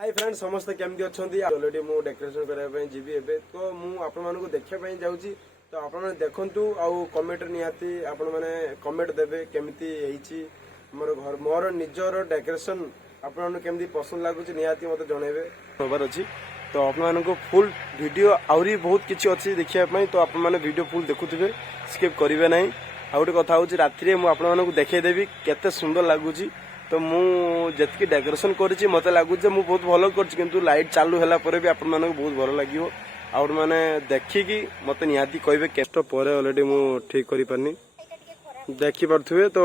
hi friend समस्त केमती अच्छी ऑलरेडी मुझे डेकोरेशन करने जीवी एबे तो मुझे आपण मानक देखा जाऊँगी तो आपण देखु आउ कमेंट निहाती आपण मैंने कमेंट देवे केमती मोर घर मोर निजर डेकोरेशन आपण केमती पसंद लगुच निहाती मत जनइबे खबर अच्छी तो आपण फुल वीडियो आहरी बहुत किसी अच्छी देखापी तो आपण मैंने वीडियो फुल देखुवे स्किप करेंगे ना आउ गोटे कथा हूँ राति मुझे देखदेवी केते सुंदर लगुच तो मुझे डेकोरेशन करी मत लगुच मुझे बहुत भल कर लाइट चालू है भी आपण मानक बहुत भल लगे आउट मैंने देखिकी मत निहाती कहे केस्ट पर ऑलरेडी मु ठीक कर पारनी देखी पारे तो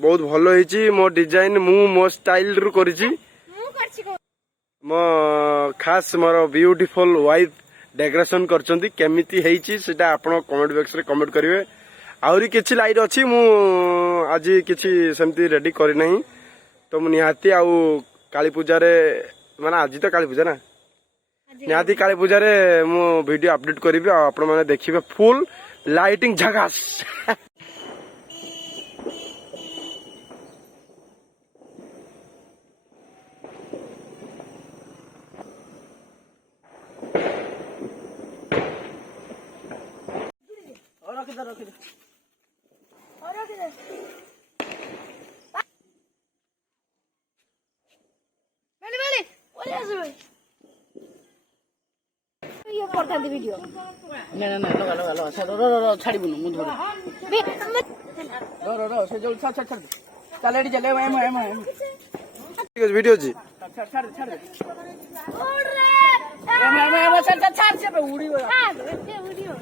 बहुत भल होती मो डिजाइन मो स्टाइल रु करी मो खास मोर ब्यूटीफुल वाइफ डेकोरेशन करचंती केमिति हेची सेटा आपण कमेंट बॉक्स रे कमेंट करिवे आउरी किछि लाइट अछि मु आज किछि सेमती रेडी करि नहीं तो मु निहाती आउ काली पूजा रे माने आज तो काली पूजा ना निहाती काली पूजा रे मु वीडियो अपडेट करिवे आपण माने देखिबे फुल लाइटिंग झकास वीडियो ना ना ना लगा लगा लगा छाड़बुन मुझे रो से जो छाड़ छाड़ छाड़ चल एडी चले एम एम ठीक है वीडियो जी छाड़ छाड़ छाड़ उड़ रे एम एम छाड़ छाड़ से उड़ी हां वीडियो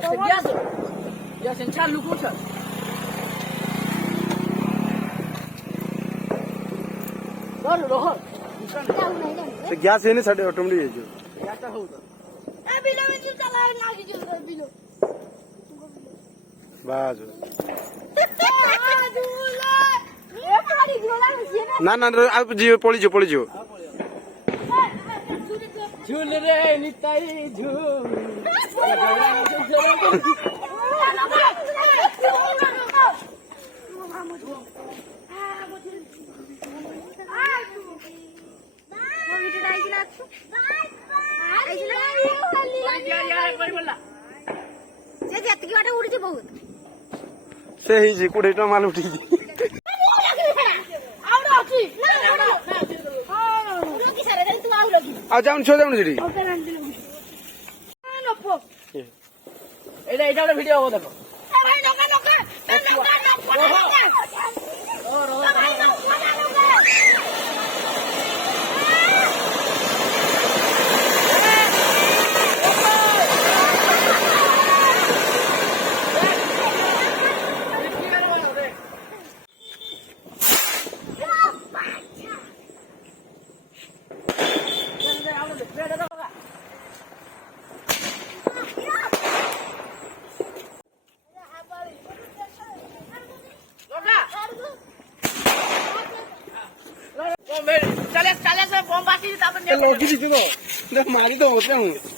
से गैस या से छाड़ लुको छाड़ रोह से गैस है साडे ऑटोमेटिक है जो गैस हो तो ए बिलो में चला ना की जो बिलो बाज ए पाड़ी गोला में ना ना आप जी पड़ी जो झूल रे निताई झूल से ही जी 20 टका माल उठी आ जाउन छो जाउन जी एटा एटा वीडियो हो देखो लगी थी तो मारी तो होते हूँ